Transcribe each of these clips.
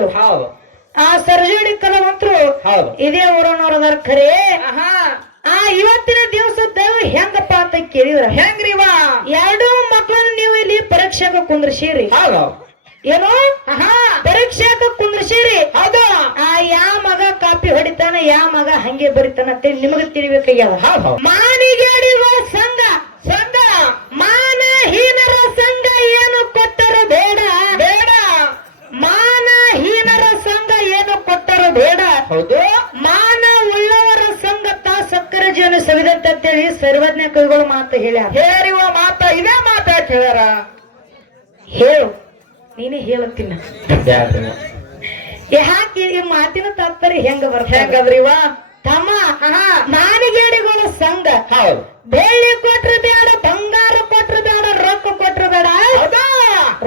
ಮಾಡಿದೆವು ಹೌದು. ಆ ಸರ್ಜೋಡಿ ಕಲಾವಂತರು ಹೌದು. ಇದೇ ಊರನವ್ರದಾರ ಖರೆ ಆ ಇವತ್ತಿನ ದಿವಸ ದೇವ್ ಹೆಂಗಪ್ಪ ಅಂತ ಕೇಳಿದ್ರ? ಹೆಂಗ್ರಿವಾ ಎರಡು ಮಕ್ಕಳನ್ನ ನೀವು ಇಲ್ಲಿ ಪರೀಕ್ಷೆಗೆ ಕುಂದ್ರಿಸಿರಿ. ಹೌದು. ಏನು? ಆಹಾ. ಪರೀಕ್ಷೆಗೆ ಕುಂದ್ರಿಸಿರಿ. ಹೌದು. ಆ ಯಾ ಮಗ ಕಾಪಿ ಹೊಡಿತಾನ ಯಾ ಮಗ ಹಂಗೆ ಬರಿತಾನ ಅಂತೇಳಿ ನಿಮಗೆ ತಿಳಿಬೇಕಾಗ್ಯದ. ಹೌದು. ಹೇಳ್ಯಾರ ಹೇರಿವ ಮಾತ ಇದೇ ಮಾತ ಹೇಳ್ಯಾರ ಹೇಳು. ನೀನೇ ಹೇಳುತ್ತಿನ. ಯಾಕೆ ಈ ಮಾತಿನ ತಾತ್ಪರ್ಯ ಹೆಂಗ ಬರ್ತಾರೆ ಹೆಂಗದ್ರಿವ ತಮ್ಮ ಮಾನಿಗೇಡಿಗಳ ಸಂಘ. ಹೌದು. ಬೆಳ್ಳಿ ಕೊಟ್ರು ಬೇಡ ಬಂಗಾರ ಕೊಟ್ರು ಬೇಡ ರೊಕ್ಕ ಕೊಟ್ರು ಬೇಡ ಹೌದಾ?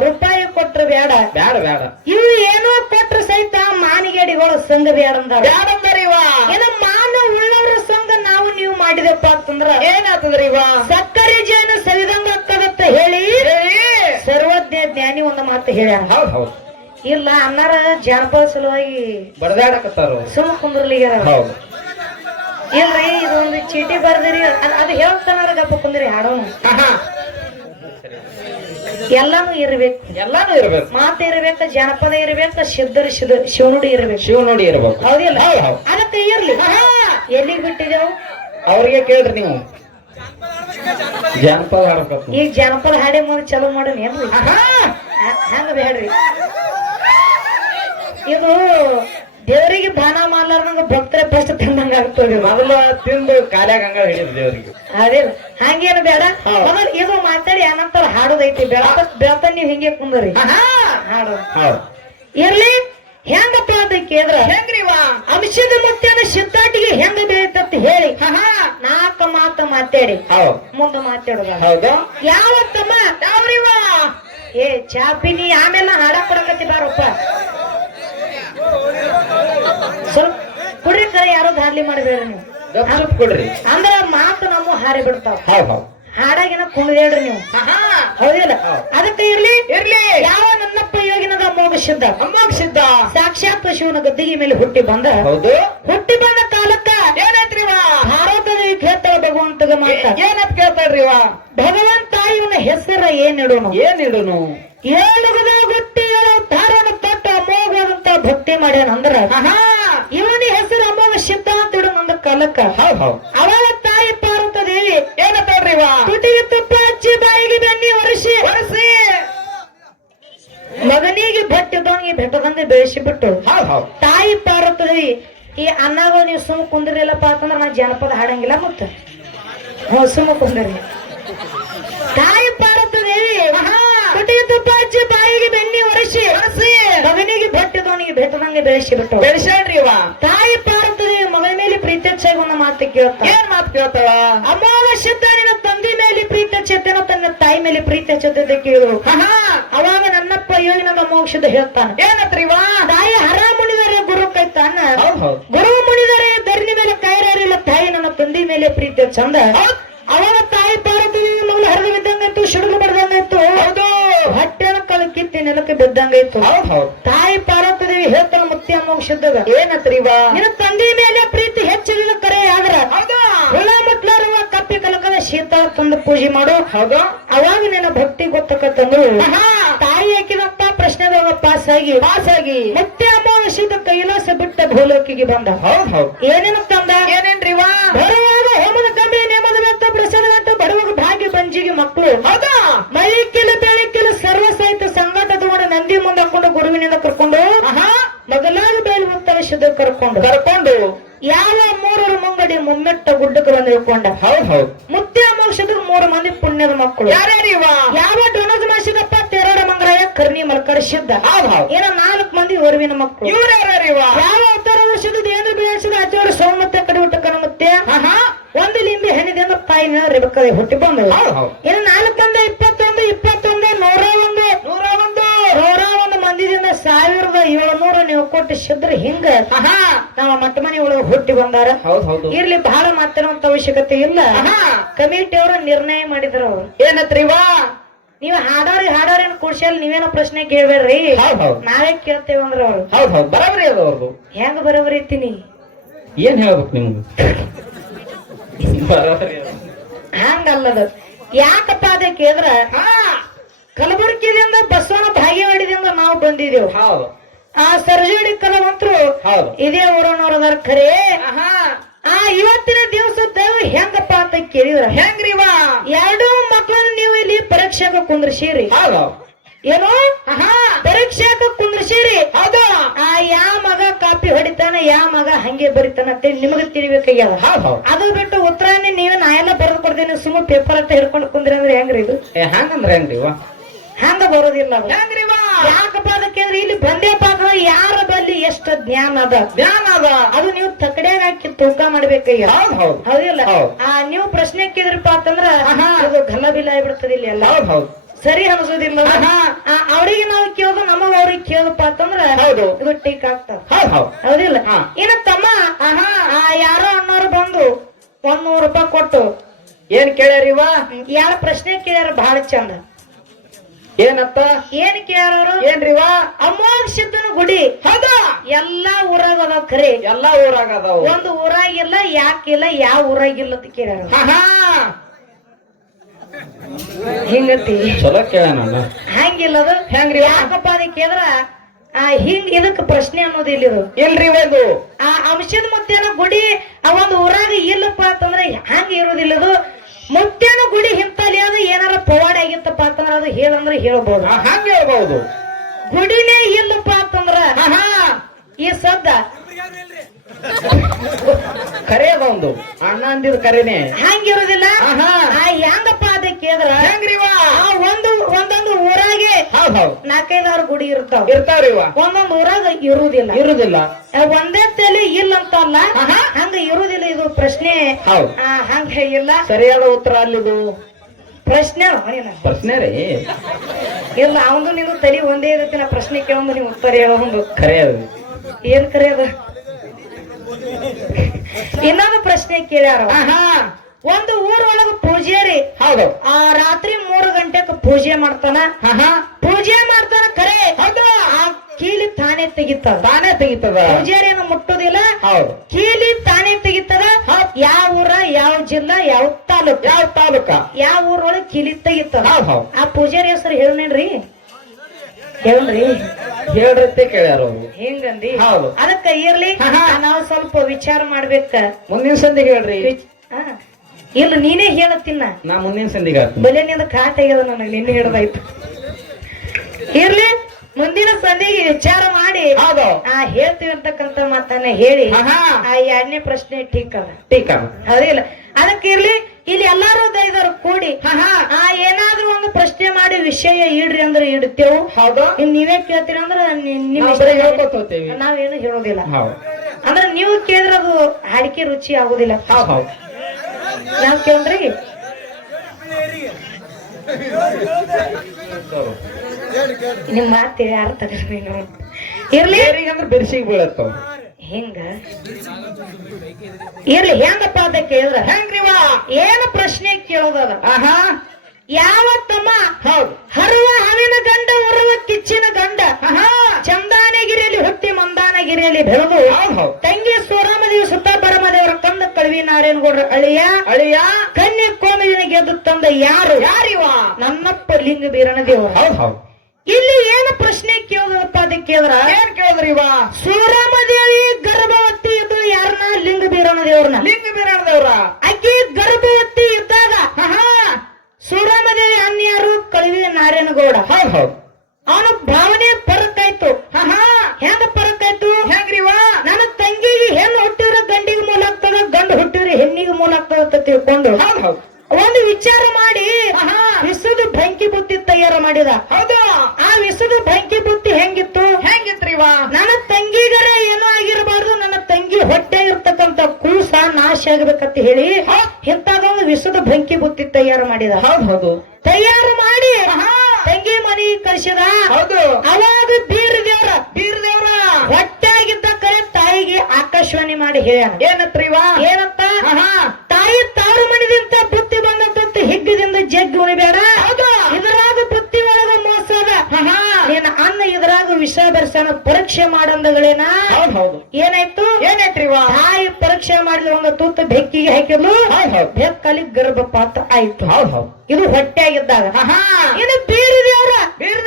ರೂಪಾಯಿ ಕೊಟ್ರು ಬೇಡ ಬೇಡ ಬೇಡ ಇವು ಏನೋ ಕೊಟ್ರು ಸಹಿತ ಮಾನಿಗೇಡಿಗಳ ಸಂಘ ಬೇಡ ಅಂದ ಬ್ಯಾಡಂದರಿವ ಏನ ಮಾನ ಉಳ್ಳವರ ಸಂಘ ನಾವು ನೀವು ಮಾಡಿದಪ್ಪ ಅಂತಂದ್ರ ಏನಾಗ್ತದ್ರಿ ಸಕ್ಕರೆ ಜೇನು ಸರಿದಂಗ ಆಗ್ತದತ್ತ ಹೇಳಿ ಸರ್ವಜ್ಞ ಜ್ಞಾನಿ ಒಂದು ಮಾತು ಹೇಳ ಹೌದು ಹೌದು. ಇಲ್ಲ ಅನ್ನಾರ ಜಾನಪದ ಸಲುವಾಗಿ ಬಡದಾಡಕತ್ತಾರ ಸುಮ್ಮ ಕುಂದ್ರಲಿ ಹೌದು. ಇಲ್ರಿ ಇದೊಂದು ಚೀಟಿ ಬರ್ದಿರಿ. ಅದು ಹೇಳ್ತಾನಾರ ಗಪ್ಪ ಕುಂದ್ರಿ ಹಾಡೋನು. ಆಹಾ. ಎಲ್ಲಾನು ಇರ್ಬೇಕು. ಎಲ್ಲಾನು ಇರ್ಬೇಕು. ಮಾತು ಇರ್ಬೇಕ ಜಾನಪದ ಇರ್ಬೇಕ ಶುದ್ಧರ ಶುದ್ಧ ಶಿವನುಡಿ ಇರ್ಬೇಕು. ಶಿವನುಡಿ ಇರ್ಬೇಕು. ಹೌದಿಲ್ಲ? ಹೌದು ಹೌದು. ಅದಕ್ಕೆ ಇರ್ಲಿ. ಎಲ್ಲಿಗೆ ಬಿಟ್ಟಿದೆವು? ಅವ್ರಿಗೆ ಕೇಳ್ರಿ ನೀವು. ಜಾನಪದ ಹಾಡ್ಬೇಕು. ಈ ಜಾನಪದ ಹಾಡಿ ಮುಂದೆ ಚಲೋ ಮಾಡೋಣ ಏನ್ರಿ? ಹಂಗ ಬೇಡ್ರಿ ಇದು ದೇವರಿಗೆ ದಾನ ಮಾಡ್ಲಾರ್ದಂಗ ಭಕ್ತರ ಫಸ್ಟ್ ತಿಂದಂಗ ಆಗ್ತದೆ ಮೊದಲ ತಿಂದು ಕಾಲ್ಯಾಗ ಹಂಗ ಹೇಳಿದ್ರು ದೇವರಿಗೆ. ಅದಿಲ್ಲ ಹಂಗೇನು ಬೇಡ. ಮೊದಲು ಇದು ಮಾತಾಡಿ ಏನಂತಾರ ಹಾಡೋದೈತಿ. ಬೆಳತ ಬೆಳತ ನೀವು ಹಿಂಗೆ ಕುಂದ್ರಿ. ಹಾಡು. ಇರ್ಲಿ. ಹೆಂಗಪ್ಪ ಅಂತ ಕೇಳಿದ್ರ ಹೆಂಗ್ರಿವಾ ಅಂಶದ ಮುತ್ತೇನ ಸಿದ್ಧಾಟಿಗೆ ಹೆಂಗ ಬೆಳೀತತ್ ಹೇಳಿ. ನಾಲ್ಕ ಮಾತು ಮಾತಾಡಿ. ಮುಂದ ಮಾತಾಡುದ. ಹೌದು. ಯಾವತ್ತಮ್ಮ? ತಮ್ಮ ಯಾವ್ರಿವ ಏ ಚಾಪಿನಿ ಆಮೇಲೆ ಹಾಡ ಕೊಡಕತ್ತಿ ಬಾರಪ್ಪ. ಸ್ವಲ್ಪ ಕುಡ್ರಿ ಕರೆ ಯಾರು ದಾಡ್ಲಿ ಮಾಡಬೇಡ್ರಿ ನೀವು ಕೊಡ್ರಿ. ಅಂದ್ರ ಮಾತು ನಮ್ಮ ಹಾರಿ ಬಿಡ್ತಾವ. ಹಾಡಾಗಿನ ಕುಣಿದೇಳ್ರಿ ನೀವು. ಹೌದಿಲ್ಲ? ಹೌದ್. ಅದಕ್ಕೆ ಇರ್ಲಿ? ಇರ್ಲಿ ಯಾವ ನನ್ನಪ್ಪ ಯೋಗಿನದ ಮೋಗ ಸಿದ್ಧ ಅಮ್ಮಾಗ್ ಸಿದ್ಧ ಸಾಕ್ಷಾತ್ ಶಿವನ ಗದ್ದಿಗೆ ಮೇಲೆ ಹುಟ್ಟಿ ಬಂದ. ಹೌದು. ಹುಟ್ಟಿ ಬಂದ ಕಾಲಕ್ಕ ಏನೈತ್ರಿ ಭಾರತದ ಕೇಳ್ತಾಳ ಭಗವಂತಗ ಮಾತ. ಏನಂತ ಕೇಳ್ತಾಳ್ರಿವ ಭಗವಂತ ಇವನ ಹೆಸರ ಏನ್ ಇಡೋನು ಏನ್ ಇಡೋನು ಏಳುಗದ ಗುಟ್ಟಿ ತಾರಣ ತೊಟ್ಟ ಅಮೋಘದಂತ ಭಕ್ತಿ ಮಾಡ್ಯಾನ ಅಂದ್ರ ಇವನ ಹೆಸರು ಅಮೋಘ ಸಿದ್ಧ ಅಂತ ಇಡೋನು ಅಂದ ಕಾಲಕ್ಕ ಹೌದು ಬೆಟ್ಟದಂಗೆ ಬೆಳೆಸಿ ಬಿಟ್ಟು ಹೌದು ಹೌದು. ತಾಯಿ ಪಾರ್ವತ ಈ ಅನ್ನಗಳು ನೀವು ಸುಮ್ ಕುಂದ್ರಿಲ್ಲಪ್ಪ ಅಂತಂದ್ರ ನಾ ಜನಪದ ಹಾಡಂಗಿಲ್ಲ ಮತ್ತ. ಹ್ಞೂ ಸುಮ್ಮ ಕುಂದ್ರಿ ತಾಯಿ ಪಾರ್ವತ ದೇವಿ ತುಪ್ಪ ಹಚ್ಚಿ ಬಾಯಿಗೆ ಬೆನ್ನಿ ಒರೆಸಿ ಮಗನಿಗೆ ಭಟ್ಟಿದವನಿಗೆ ಬೆಟ್ಟದಂಗೆ ಬೆಳೆಸಿ ಬಿಟ್ಟು ತಾಯಿ ಪಾರ್ವತಿ ದೇವಿ ಮಗನ ಮೇಲೆ ಪ್ರೀತಿ ಹೆಚ್ಚಾಗಿ ಒಂದು ಮಾತು ಕೇಳ್ತಾ. ಏನ್ ಮಾತು ಕೇಳ್ತಾವ ಅಮಾವಾಸ್ಯ ನಿನ್ನ ತಂದೆ ಮೇಲೆ ಪ್ರೀತಿ ಚೇತನ ತನ್ನ ತಾಯಿ ಮೇಲೆ ಪ್ರೀತಿ ಹೆಚ್ಚತ್ತೆ ಕೇಳಿದ್ರು. ಅವಾಗ ನನ್ನಪ್ಪ ಹೇಳ್ತಾನೆ. ಹೇಳ್ತಾನೆ ಏನತ್ರಿವ ತಾಯಿ ಹರ ಮುಣಿದರೆ ಗುರು ಕೈತಾನ ಗುರು ಮುಣಿದರೆ ಧರಣಿ ಮೇಲೆ ಕೈರಾರಿಲ್ಲ ತಾಯಿ ನನ್ನ ತಂದಿ ಮೇಲೆ ಪ್ರೀತಿ ಚಂದ. ಅವನ ತಾಯಿ ಪಾರ್ವತಿ ಮಗಳು ಹರಿದು ಬಿದ್ದಂಗಾಯ್ತು ಸಿಡುಗು ಬಡ್ದಂಗಾಯ್ತು. ಹೌದು. ಹೊಟ್ಟೆನ ಕಲ್ ಕಿತ್ತಿ ನೆಲಕ್ಕೆ ಬಿದ್ದಂಗಾಯ್ತು. ತಾಯಿ ಪಾರ್ವತಿ ದೇವಿ ಹೇಳ್ತಾನ ಮುತ್ತಿ ಏನತ್ರಿ ವಾ ನಿನ್ನ ತಂದಿ ಮೇಲೆ ಪ್ರೀತಿ ಹೆಚ್ಚಿನ ಕರೆ ಆದ್ರ. ಹುಳ ಮುಟ್ಲಾರುವ ಕಪ್ಪಿ ಕಲಕದ ಶೀತ ತಂದು ಪೂಜೆ ಮಾಡು. ಹೌದು. ಅವಾಗ ನಿನ್ನ ಭಕ್ತಿ ಗೊತ್ತಕತ್ತಂದ್ರು ತಾಯಿ ಹಾಕಿದಪ್ಪ ಪ್ರಶ್ನೆದಾಗ ಪಾಸ್ ಆಗಿ ಪಾಸ್ ಆಗಿ ಮತ್ತೆ ಅಮಾವಾಸ್ಯದ ಕೈಲಾಸ ಬಿಟ್ಟ ಭೂಲೋಕಿಗೆ ಬಂದ. ಹೌದು ಹೌದು. ಏನೇನು ತಂದ? ವಾ ಬರುವಾಗ ಹೋಮದ ಕಂಬಿ ನೇಮದ ಬೆತ್ತ ಪ್ರಸಾದ ಅಂತ ಬರುವಾಗ ಭಾಗ್ಯ ಬಂಜಿಗೆ ಮಕ್ಕಳು. ಹೌದಾ? ಮೈಕಿಲು ಬೆಳಕಿಲು ಸರ್ವ ಸಹಿತ ಸಂಗಾಟ ತಗೊಂಡು ನಂದಿ ಮುಂದೆ ಹಾಕೊಂಡು ಗುರುವಿನಿಂದ ಕರ್ಕೊಂಡು ಮೊದಲಾದ ಬೇಲಿ ಮುತ್ತಲ ಶುದ್ಧ ಕರ್ಕೊಂಡು. ಕರ್ಕೊಂಡು. ಯಾವ ಮೂರರ ಮುಂಗಡಿ ಮುಮ್ಮೆಟ್ಟ ಗುಡ್ಡಕ್ಕೆ ಬಂದು ಇಳ್ಕೊಂಡ ಹೌದು ಹೌದು. ಮುತ್ಯ ಮೋಕ್ಷದ ಮೂರು ಮಂದಿ ಪುಣ್ಯದ ಮಕ್ಕಳು. ಯಾರ್ಯಾರಿವ ಏನ ನಾಲ್ಕು ಮಂದಿ ಹೊರವಿನ ಮಕ್ಕಳು. ಯಾವ ಅವತಾರ ವರ್ಷದ ದೇಂದ್ರ ಬೀಳಿಸಿದ ಕಡೆ ಹುಟ್ಟ ಕಣಮತ್ತೆ ಒಂದು ಲಿಂಬಿ ಹೆಣ್ಣಿದಿಂದ ತಾಯಿನ ರೆಬಕದೆ ಹುಟ್ಟಿ ಹೌದು ಇನ್ನು ನಾಲ್ಕಂದ ಇಪ್ಪತ್ತೊಂದು ಇಪ್ಪತ್ತೊಂದು ನೂರ ಒಂದು ನೂರ ಒಂದು ನೂರ ಒಂದು ಮಂದಿದಿಂದ ಸಾವಿರದ ಏಳ್ನೂರು ನೀವು ಕೊಟ್ಟು ಸಿದ್ರ ಹಿಂಗ ನಮ್ಮ ಮಟ್ಟ ಮನೆ ಒಳಗೆ ಹುಟ್ಟಿ ಬಂದಾರ. ಇರ್ಲಿ ಬಹಳ ಮಾತಾಡುವಂತ ಅವಶ್ಯಕತೆ ಇಲ್ಲ. ಕಮಿಟಿ ಅವರು ನಿರ್ಣಯ ಮಾಡಿದ್ರು ಏನತ್ರಿವ ನೀವ್ ಹಾಡೋರಿ ಹಾಡೋರಿ ಕುಡ್ಸಲ್ ನೀವೇನೋ ಪ್ರಶ್ನೆ ಕೇಳ್ಬೇಡ್ರಿ. ಹೌದ್ ಹೌದ್. ನಾವೇ ಕೇಳ್ತೇವೆ ಅಂದ್ರ ಅವ್ರು. ಹೌದ್ ಹೌದ್. ಬರಾಬರಿ ಅದ ಅವ್ರದ್ದು ಹೆಂಗ್ ಬರೋಬರಿ ಐತಿನಿ ಏನ್ ಹೇಳ್ಬೇಕು ನಿಮ್ಗೆ? ಬರಾಬರಿ ಅದ. ಹಂಗಲ್ಲದ. ಯಾಕಪ್ಪ ಅದ ಕೇಳಿದ್ರ ಹಾ ಕಲಬುರಗಿದಿಂದ ಬಸವನ ಭಾಗ್ಯವಾಡಿದಿಂದ ನಾವು ಬಂದಿದ್ದೇವು ಹೌದು. ಆ ಸರ್ಜೋಡಿ ಕಲವಂತರು ಹೌದು. ಇದೇ ಊರನ್ನೋರ ಖರೆ. ಆಹಾ. ಆ ಇವತ್ತಿನ ದಿವಸದ ಹೆಂಗಪ್ಪ ಅಂತ ಕೇಳಿದ್ರ? ಹೆಂಗ್ರಿ ವಾ? ಎರಡೂ ಇಲ್ಲಿ ಪರೀಕ್ಷಾಗ ಕುಂದ್ರಸಿರಿ ಹೌದು. ಏನು? ಆಹಾ. ಪರೀಕ್ಷೆಗೆ ಕುಂದ್ರಸಿರಿ ಹೌದು. ಆ ಯಾ ಮಗ ಕಾಪಿ ಹೊಡಿತಾನ ಯಾ ಮಗ ಹಂಗೆ ಬರಿತಾನ ಅಂತೇಳಿ ನಿಮಗೆ ಹೌದ್. ಅದು ಬಿಟ್ಟು ಉತ್ತರಾನೇ ನೀವೇ ನಾ ಎಲ್ಲ ಬರೆದು ಕೊಡ್ತೀನಿ ಸುಮ್ಮ ಪೇಪರ್ ಅಂತ ಹಿಡ್ಕೊಂಡು ಕುಂದ್ರಿ ಅಂದ್ರೆ ಹೆಂಗ್ರಿ ಇದು? ಹೆಂಗಂದ್ರೆ ಹೆಂಗ್ರಿ ಹಂಗ ಬರೋದಿಲ್ಲ ಯಾಕಪ್ಪ ಅದಕ್ಕೆ ಇಲ್ಲಿ ಬಂದೇಪ್ಪ ಪಾಕ ಯಾರ ಬಲ್ಲಿ ಎಷ್ಟು ಜ್ಞಾನ ಅದ? ಜ್ಞಾನ ಅದ. ಅದು ನೀವು ತಕಡ್ಯಾಗ ಹಾಕಿ ತೂಕ ಮಾಡ್ಬೇಕಯ್ಯ. ಹೌದ್ ಹೌದ್. ಹೌದಿಲ್ಲ? ಹೌದ್. ಆ ನೀವು ಪ್ರಶ್ನೆ ಕೇಳಿದ್ರಪ್ಪ ಅಂತಂದ್ರ. ಅದು ಗಲ್ಲಬಿಲ್ಲ ಆಗ್ಬಿಡ್ತದ ಇಲ್ಲಿ ಎಲ್ಲ. ಹೌದ್ ಸರಿ ಅನ್ಸೋದಿಲ್ಲ ಅವ್ರಿಗೆ ನಾವು ಕೇಳೋದು ನಮಗ ಅವ್ರಿಗೆ ಕೇಳಪ್ಪ ಅಂತಂದ್ರ ಹೌದು. ಇದು ಟೀಕ್ ಆಗ್ತಾವ ಹೌದ್ ಹೌದ್. ಹೌದಿಲ್ಲ? ಏನ ತಮ್ಮ ಆಹಾ. ಆ ಯಾರೋ ಅಣ್ಣವ್ರು ಬಂದು ಒಂದ್ ನೂರು ರೂಪಾಯಿ ಕೊಟ್ಟು ಏನ್ ಕೇಳ್ಯಾರಿವ? ಯಾರ ಪ್ರಶ್ನೆ ಕೇಳ್ಯಾರ ಬಹಳ ಚಂದ. ಏನತ್ತ ಏನ್ ಕೇಳೋರು? ಏನ್ರಿವ ಅಮೋಘ ಸಿದ್ಧನ ಗುಡಿ. ಹೌದ? ಎಲ್ಲಾ ಊರಾಗ ಅದಾವ ಖರೆ. ಎಲ್ಲಾ ಊರಾಗ ಅದಾವ. ಒಂದು ಊರಾಗಿಲ್ಲ ಯಾಕಿಲ್ಲ ಯಾವ ಊರಾಗಿಲ್ಲ ಅಂತ ಕೇಳ್ಯಾರ ಹಿಂಗತಿ? ಚಲೋ ಹಂಗಿಲ್ಲ ಅದು. ಹೆಂಗ್ರಿ? ಯಾಕಪ್ಪ ಅದಕ್ಕೆ ಕೇಳಿದ್ರ? ಆ ಹಿಂಗ್ ಇದಕ್ ಪ್ರಶ್ನೆ ಅನ್ನೋದು ಇಲ್ಲಿ ಇಲ್ರಿ ಒಂದು ಆ ಅಂಶದ ಮುತ್ತೇನ ಗುಡಿ ಆ ಒಂದು ಊರಾಗ ಇಲ್ಲಪ್ಪ ಅಂತಂದ್ರೆ ಹಂಗ ಇರೋದಿಲ್ಲದು ಮುತ್ತೇನ ಗುಡಿ ಅದು ಹೇಳಂದ್ರೆ ಹೇಳ್ಬೋದು. ಹಂಗ ಹೇಳ್ಬಹುದು ಗುಡಿನೇ ಇಲ್ಲಪ್ಪ ಅಂತಂದ್ರ ಈ ಸದ್ದ ಕರೆ ಅದೊಂದು ಅಣ್ಣ ಅಂದಿದ್ ಕರೆನೆ. ಹಂಗಿರೋದಿಲ್ಲ? ಆ ಹೆಂಗಪ್ಪ ಅದಕ್ಕೆ ಕೇಳಿದ್ರ? ಆ ಒಂದು ಒಂದೊಂದು ಊರಾಗೆ ನಾಲ್ಕೈದಾರು ಗುಡಿ ಇರ್ತಾವ. ಇರ್ತಾವ್ರಿ ವಾ ಒಂದೊಂದು ಊರಾಗ ಇರುವುದಿಲ್ಲ ಇರುದಿಲ್ಲ. ಒಂದೇ ತಲೆ ಇಲ್ಲ ಅಂತಲ್ಲ. ಹಂಗ ಇರುವುದಿಲ್ಲ ಇದು ಪ್ರಶ್ನೆ. ಹಂಗ ಇಲ್ಲ. ಸರಿಯಾದ ಉತ್ತರ ಅಲ್ಲಿದು. ಪ್ರಶ್ನೆ ಪ್ರಶ್ನೆ ರೀ. ಇಲ್ಲ ಅವನು ನೀನು ತಲೆ ಒಂದೇ ಇರುತ್ತೆ ನಾ ಪ್ರಶ್ನೆ ಕೇಳೋದು ನೀವು ಉತ್ತರ ಹೇಳೋದು. ಕರೆ ಅದು. ಏನ್ ಅದು? ಇನ್ನೊಂದು ಪ್ರಶ್ನೆ ಕೇಳ್ಯಾರ. ಒಂದು ಊರೊಳಗ ಪೂಜಾರಿ ಹೌದು. ಆ ರಾತ್ರಿ ಮೂರು ಗಂಟೆಗೆ ಪೂಜೆ ಮಾಡ್ತಾನ. ಆಹಾ. ಪೂಜೆ ಮಾಡ್ತಾನ ಖರೆ. ಹೌದು. ಆ ಕೀಲಿ ತಾನೇ ತೆಗಿತದ. ತಾನೇ ತೆಗಿತದ. ಪೂಜಾರಿ ಏನು ಮುಟ್ಟೋದಿಲ್ಲ? ಹೌದು. ಕೀಲಿ ತಾನೇ ತಾಲೂಕ್ ಯಾವ ತಾಲೂಕ? ಯಾವ ಊರೊಳಗೆ ಕೀಲಿ ಹೌದ್ ಆ ಪೂಜಾರಿ ಹೆಸರು ಹೇಳನೇನ್ರಿ? ಹೇಳ್ರಿ ಹೇಳ್ರಿ ಕೇಳ್ಯಾರ ಹಿಂಗಂದಿ? ಹೌದು. ಅದಕ್ಕ ಇರ್ಲಿ. ನಾವು ಸ್ವಲ್ಪ ವಿಚಾರ ಮಾಡ್ಬೇಕ. ಮುಂದಿನ ಸಂದಿಗೆ ಹೇಳ್ರಿ. ಇಲ್ಲ ನೀನೇ ಹೇಳತ್ತಿನ ನಾ ಮುಂದಿನ ಸಂದಿಗೆ ಬಲೆ ನಿಂದ ಕಾಟ ಆಗ್ಯದ ನನಗೆ ನಿನ್ನೆ ಹಿಡ್ದಾಯ್ತು. ಇರ್ಲಿ ಮುಂದಿನ ಸಂಧಿಗೆ ವಿಚಾರ ಮಾಡಿ. ಆ ಹೇಳ್ತೀವಿ ಅಂತಕ್ಕಂತ ಮಾತನ್ನ ಹೇಳಿ. ಆ ಎರಡನೇ ಪ್ರಶ್ನೆ ಟೀಕ ಅದ ಟೀಕ ಹೌದಿಲ್ಲ? ಅದಕ್ಕೆ ಇರ್ಲಿ ಇಲ್ಲಿ ಎಲ್ಲಾರು ದೈದರು ಕೂಡಿ ಆ ಏನಾದ್ರೂ ಒಂದು ಪ್ರಶ್ನೆ ಮಾಡಿ ವಿಷಯ ಇಡ್ರಿ ಅಂದ್ರೆ ಇಡ್ತೇವು ಹೌದು? ಇನ್ ನೀವೇ ಕೇಳ್ತೀರಿ ಅಂದ್ರೆ ನಾವೇನು ಹೇಳೋದಿಲ್ಲ. ಅಂದ್ರೆ ನೀವು ಕೇಳಿದ್ರೆ ಅದು ಅಡಿಕೆ ರುಚಿ ಆಗುದಿಲ್ಲ. ನಾವ್ ಕೇಳ್ರಿ ನಿಮ್ ಮಾತೇ ನೀವು ಇರ್ಲಿ. ಅಂದ್ರೆ ಬೆರ್ಸಿಗೆ ಬೀಳತ್ತವ. ಹಿಂಗ? ಇರ್ಲಿ ಹೆಂಗಪ್ಪ ಅಂತ ಕೇಳಿದ್ರ ಹೆಂಗ್ರಿ ವಾ ಏನು ಪ್ರಶ್ನೆ ಕೇಳೋದದ? ಆಹಾ ಯಾವ ತಮ್ಮ ಹೌದು. ಹರುವ ಹವಿನ ಗಂಡ ಉರುವ ಕಿಚ್ಚಿನ ಗಂಡ. ಆಹಾ ಚಂದಾನಗಿರಿಯಲ್ಲಿ ಹುಟ್ಟಿ ಮಂದಾನಗಿರಿಯಲ್ಲಿ ಬೆಳೆದು ತಂಗಿ ಸೋರಾಮದೇವಿ ಸುತ್ತ ಪರಮದೇವರ ಕಂದ ಕಳವಿ ನಾರಾಯಣಗೌಡರ ಅಳಿಯ ಅಳಿಯ. ಕನ್ಯಾ ಕೋಮಲಿನ ಗೆದ್ದು ತಂದ ಯಾರು? ಯಾರಿವ ನನ್ನಪ್ಪ ಲಿಂಗ ಬೀರನ ದೇವರ. ಹೌದು ಹೌದ್. ಇಲ್ಲಿ ಏನು ಪ್ರಶ್ನೆ ಕೇಳಿದ್ರಪ್ಪ ಅದಕ್ಕೆ ಕೇಳಿದ್ರ? ಏನ್ ಕೇಳಿದ್ರಿ ಶಿವರಾಮ ಸೂರಮದೇವಿ ಗರ್ಭವತಿ ಇದ್ದು ಯಾರನ್ನ ಲಿಂಗ ಬೀರಣ ದೇವ್ರನ್ನ? ಲಿಂಗ ಬೀರಾಣದವ್ರ ಆಕೆ ಗರ್ಭವತಿ ಇದ್ದಾಗ ಆಹಾ ಸೂರಮದೇವಿ ಅನ್ಯಾರು ಕಳವಿ ನಾರಾಯಣಗೌಡ ಹೌದ್ ಹೌದ್ ಅವನ ಭಾವನೆ ಪರಕ್ಕಾಯ್ತು ಆಹಾ ಹೆಂಗ ಪರಕ್ಕಾಯ್ತು ಹೆಂಗ್ರಿ ವಾ ನನ್ನ ತಂಗಿಗೆ ಹೆಣ್ಣು ಹುಟ್ಟಿದ್ರೆ ಗಂಡಿಗೆ ಮೂಲ ಆಗ್ತದ ಗಂಡು ಹುಟ್ಟಿದ್ರೆ ಹೆಣ್ಣಿಗೆ ಮೂಲ ಆಗ್ತದ ಅಂತ ತಿಳ್ಕೊಂಡು ಹೌದ್ ಹೌದ್ ಒಂದು ವಿಚಾರ ಮಾಡಿ ಆಹಾ ವಿಸುದು ಬೆಂಕಿ ಬುತ್ತಿ ತಯಾರು ಮಾಡಿದ ಹೌದು ಆ ವಿಸುದು ಬೆಂಕಿ ಬುತ್ತಿ ಹೆಂಗಿತ್ತು ಹೆಂಗಿತ್ರಿ ವಾ ನನ್ನ ತಂಗಿಗರ ಏನೂ ಆಗಿರಬಾರ್ದು ನನ್ನ ತಂಗಿ ಹೊಟ್ಟೆ ಇರ್ತಕ್ಕಂತ ಕೂಸ ನಾಶ ಆಗ್ಬೇಕಂತ ಹೇಳಿ ಇಂಥದೊಂದು ವಿಶ್ವದ ಬೆಂಕಿ ಬುತ್ತಿ ತಯಾರು ಮಾಡಿದ. ಹೌದ್ ಹೌದು. ತಯಾರು ಮಾಡಿ ತಂಗಿ ಮನಿ ಕಳಿಸಿದ. ಹೌದು. ಅವಾಗ ಬೀರ್ ದೇವ್ರ ಬೀರ್ ದೇವ್ರ ಹೊಟ್ಟೆಯಾಗಿದ್ದ ಕರೆ ತಾಯಿಗೆ ಆಕಾಶವಾಣಿ ಮಾಡಿ ಹೇಳ್ಯಾನ. ಏನತ್ರಿ ವಾ ಏನಂತ? ತಾಯಿ ತಾರು ಮಣಿದಿಂತ ಬುತ್ತಿ ಬಂದಂತ ಹಿಗ್ಗದಿಂದ ಜಗ್ಗಿ ಉಳಿಬೇಡ ಇದ್ರಾಗ ವಿಷ ಬೆರ್ಸನ ಪರೀಕ್ಷೆ ಮಾಡಂದಗಳೇನ ಏನಾಯ್ತು? ಏನಾಯ್ತ್ರಿ ತಾಯಿ ಪರೀಕ್ಷೆ ಮಾಡಿದ ಒಂದು ತೂತು ಬೆಕ್ಕಿಗೆ ಹಾಕಿದ್ಲು. ಬೆಕ್ಕಲ್ಲಿ ಗರ್ಭ ಪಾತ್ರ ಗರ್ಭಪಾತ ಆಯ್ತು ಇದು ಹೊಟ್ಟೆ ಆಗಿದ್ದಾಗ ಇದು ಬೀರದೇವ್ರ. ಬೀರ್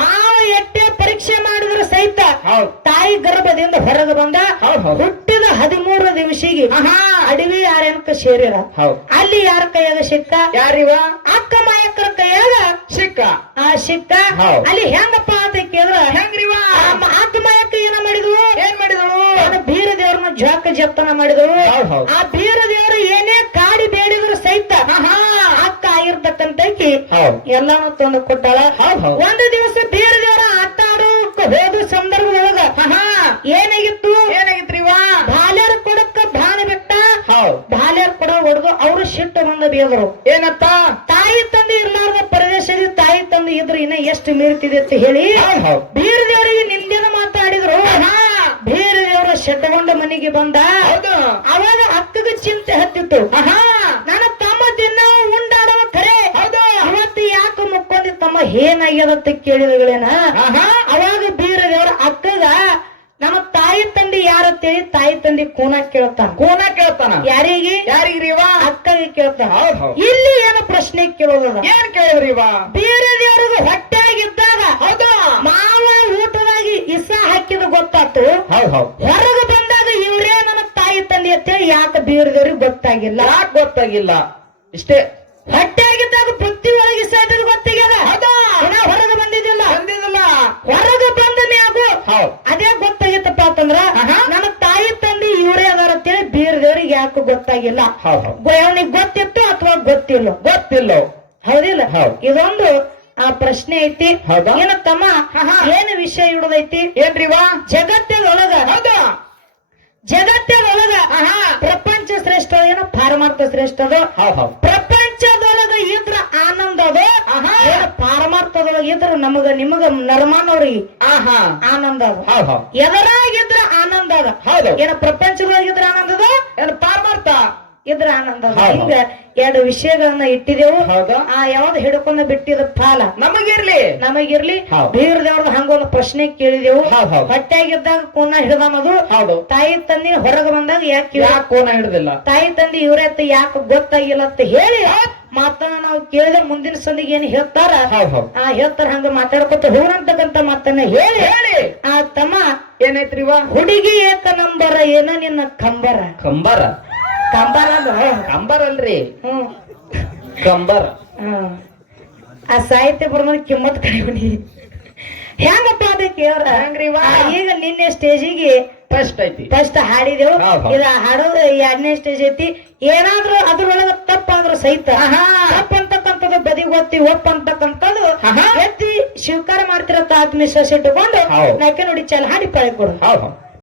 ನಾವು ಎಟ್ಟೆ ಪರೀಕ್ಷೆ ಮಾಡಿದ್ರು ಸಹಿತ ತಾಯಿ ಗರ್ಭದಿಂದ ಹೊರಗೆ ಬಂದ. ಹುಟ್ಟಿದ ಹದಿಮೂರು ದಿವಸಿಗೆ ಅಡವಿ ಯಾರೇನಕ ಸೇರಿರ ಅಲ್ಲಿ ಯಾರ ಕೈಯಾಗ ಸಿಕ್ಕ? ಯಾರಿವ? ಅಕ್ಕ ಮಾಯಕ್ಕರ ಕೈಯಾಗ ಸಿಕ್ಕ ಆ ಶಿಕ್ಕ ಹೌದ್. ಅಲ್ಲಿ ಹೆಂಗಪ್ಪ ಅಂತ ಕೇಳಿದ್ರ ಹೆಂಗ್ರಿವ ಆ ಮ- ಅಕ್ಕ ಏನ ಮಾಡಿದ್ವು ಏನ್ ಮಾಡಿದಳು? ಬೀರ ದೇವ್ರನ್ನ ಜೋಕ ಜಪ್ತನ ಮಾಡಿದಳು. ಹೌದ್ ಹೌದ್. ಆ ಬೀರ ದೇವರು ಏನೇ ಕಾಡಿ ಬೇಡಿದ್ರು ಸಹಿತ ಅಕ್ಕ ಇರ್ತಕ್ಕಂತ ಹೌದ್. ಎಲ್ಲಾನು ತಂದು ಕೊಟ್ಟಾಳ. ಹೌದ್ ಹೌದ್. ಒಂದು ದಿವಸ ಬೀರ ದೇವರ ಆಟ ಆಡೋಕ್ ಹೋದ ಸಂದರ್ಭದೊಳಗ ಏನಾಗಿತ್ತು? ಏನಾಗಿತ್ರಿವ ಬಾಲ್ಯರ ಕೊಡಕ್ಕ ಬಾನ ಬಿಟ್ಟ? ಹೌದ್. ಬಾಲ್ಯರ ಕೊಡ ಹೊಡೆದು ಅವರು ಸಿಟ್ಟು ಬಂದ ಬೀದರು ಏನತ್ತ? ತಾಯಿ ತಂದೆ ಪ್ರದೇಶದಲ್ಲಿ ತಾಯಿ ಇದ್ರೆ ಇನ್ನ ಎಷ್ಟು ಮೀರ್ತಿದೆ ಅಂತ ಹೇಳಿ ಬೇರೆ ಬೀರ ದೇವರಿಗೆ ನಿಂದಿನ ಮಾತಾಡಿದ್ರು. ಆಹಾ ದೇವರು ಶೆಟ್ಟಗೊಂಡ ಮನೆಗೆ ಬಂದ. ಹೌದು. ಅವಾಗ ಅಕ್ಕಗ ಚಿಂತೆ ಹತ್ತಿತ್ತು. ನನ್ನ ತಮ್ಮ ದಿನ ಉಂಡಾಡುವ ಕರೆ. ಹೌದು. ಇವತ್ತು ಯಾಕೆ ಮುಕ್ಕೊಂಡಿ ತಮ್ಮ ಏನಾಗ್ಯದ ಅಂತ ಕೇಳಿದಗಳೇನ ಅವಾಗ ಬೇರೆ ದೇವರ ಯಾರತ್ತೇಳಿ ತಾಯಿ ತಂದೆ ಕೋನ ಕೇಳ್ತಾನ. ಕೋನ ಕೇಳ್ತಾನ? ಯಾರಿಗೆ? ಯಾರಿಗ್ರಿವ? ಅಕ್ಕಗೆ ಕೇಳ್ತಾನ. ಇಲ್ಲಿ ಏನು ಪ್ರಶ್ನೆ ಕೇಳೋದ ಏನ್ ಕೇಳಿದ್ರಿವ? ಬೇರೆ ದೇವರಿಗೆ ಹೊಟ್ಟೆಯಾಗಿದ್ದಾಗ ಹೌದು. ಮಾವ ಊಟವಾಗಿ ಇಸ ಹಾಕಿದ ಗೊತ್ತಾತು. ಹೊರಗೆ ಬಂದಾಗ ಇವ್ರೇ ನನ್ನ ತಾಯಿ ತಂದೆ ಅಂತೇಳಿ ಯಾಕೆ ಬೇರೆ ದೇವ್ರಿಗೆ ಗೊತ್ತಾಗಿಲ್ಲ? ಯಾಕೆ ಗೊತ್ತಾಗಿಲ್ಲ? ಇಷ್ಟೇ. ಹೊಟ್ಟೆಯಾಗಿದ್ದಾಗ ಪ್ರತಿ ಒಳಗೆ ಇಸ ಗೊತ್ತಾಗ್ಯದ ಹೌದಾ. ಹೊರಗೆ ಬಂದಿದ್ದಿಲ್ಲ. ಬಂದಿದ್ದಿಲ್ಲ. ಹೊರಗೆ ಅದೇ ಗೊತ್ತಾಗಿತ್ತಪ್ಪ ಅಂತಂದ್ರ ನಮ್ಮ ತಾಯಿ ತಂದೆ ಇವರೇ ಅದಾರ ಅಂತೇಳಿ ಬೇರೆ ದೇವ್ರಿಗೆ ಯಾಕೆ ಗೊತ್ತಾಗಿಲ್ಲ. ಅವನಿಗೆ ಗೊತ್ತಿತ್ತು ಅಥವಾ ಗೊತ್ತಿಲ್ಲ? ಗೊತ್ತಿಲ್ಲ? ಹೌದಿಲ್ಲ. ಹೌದ್. ಇದೊಂದು ಆ ಪ್ರಶ್ನೆ ಐತಿ. ಹೌದಾ? ಏನ ತಮ್ಮ. ಏನು ವಿಷಯ ಇಡುದೈತಿ ಏನ್ರಿವಾ ಜಗತ್ತದೊಳಗ ಹೌದು. ಜಗತ್ತದೊಳಗ ಪ್ರಪಂಚ ಶ್ರೇಷ್ಠ ಏನು ಪಾರಮಾರ್ಥ ಶ್ರೇಷ್ಠ ಅದು. ಇದ್ರ ನಮಗ ನಿಮಗ ನರಮಾನವ್ರಿಗೆ ಆಹಾ. ಆನಂದ ಅದ. ಎದರಾಗಿದ್ರ ಆನಂದ ಅದ. ಹೌದು. ಏನ ಪ್ರಪಂಚದೊಳಗಿದ್ರ ಆನಂದ ಅದ ಏನ ಪಾರ್ಮಾರ್ಥ ಇದ್ರ ಆನಂದ ಹಿಂಗ ಎರಡು ವಿಷಯಗಳನ್ನ ಇಟ್ಟಿದೆವು ಹೌದಾ. ಆ ಯಾವ್ದ ಹಿಡ್ಕೊಂಡ ಬಿಟ್ಟಿದ ಫಾಲ? ನಮಗಿರ್ಲಿ. ನಮಗಿರ್ಲಿ. ಬೀರ್ ದೇವ್ರದ ಹಂಗೊಂದು ಪ್ರಶ್ನೆ ಕೇಳಿದೆವು. ಹೊಟ್ಟೆಯಾಗಿದ್ದಾಗ ಕೋನ ಹಿಡ್ದಾನದು ಹೌದು. ತಾಯಿ ತಂದಿ ಹೊರಗೆ ಬಂದಾಗ ಯಾಕೆ ಕೋನ ಹಿಡ್ದಿಲ್ಲ? ತಾಯಿ ತಂದಿ ಇವ್ರ ಯಾಕೆ ಗೊತ್ತಾಗಿಲ್ಲ ಅಂತ ಹೇಳಿ ಮಾತನ್ನ ನಾವು ಕೇಳಿದ್ರೆ ಮುಂದಿನ ಸಂದಿಗೆ ಏನ್ ಹೇಳ್ತಾರ? ಆ ಹೇಳ್ತಾರ ಹಂಗ ಮಾತಾಡ್ಕೊತ ಹೋಗಂತಕ್ಕಂತ ಮಾತನ್ನ ಹೇಳಿ. ಹೇಳಿ. ಆ ತಮ್ಮ ಏನೈತ್ರಿವ ಹುಡುಗಿ ಏಕ ನಂಬರ ಏನ ನಿನ್ನ ಕಂಬರ? ಕಂಬರ. ಕಂಬರ ಅಲ್ಲ ಕಂಬರ್ ಅಲ್ರಿ. ಹ್ಮ್ ಕಂಬರ್. ಹ್ಮ್. ಆ ಸಾಹಿತ್ಯ ಬರ್ಮದ ಕಿಮ್ಮತ್ ಕಡಿಮೆ ಹೆಂಗಪ್ಪ ಅದಕ್ಕೆ ಕೇಳ್ರ? ಹೆಂಗ್ರಿವ? ಆ, ಈಗ ನಿನ್ನೆ ಸ್ಟೇಜಿಗೆ ಫಸ್ಟ್ ಐತಿ. ಫಸ್ಟ್ ಹಾಡಿದೆವು. ಇದ ಹಾಡೋದು ಎರಡನೇ ಸ್ಟೇಜ್ ಐತಿ. ಏನಾದ್ರೂ ಅದ್ರೊಳಗ ತಪ್ಪಾದ್ರೂ ಸಹಿತ ತಪ್ಪಂತಕ್ಕಂಥದ್ದು ಬದಿ ಗೊತ್ತಿ ಒಪ್ಪ ಅಂತಕ್ಕಂಥದ್ದು ಆಹಾ. ಎತ್ತಿ ಸ್ವೀಕಾರ ಮಾಡ್ತಿರತ್ತ ಆತ್ಮವಿಶ್ವಾಸ ಇಟ್ಟುಕೊಂಡು ನಾಯ್ಕೆ ನಾಕೆ ನೋಡಿ ಚಲ್ ಹಾಡಿ ಪಳೆ ಕೊಡು.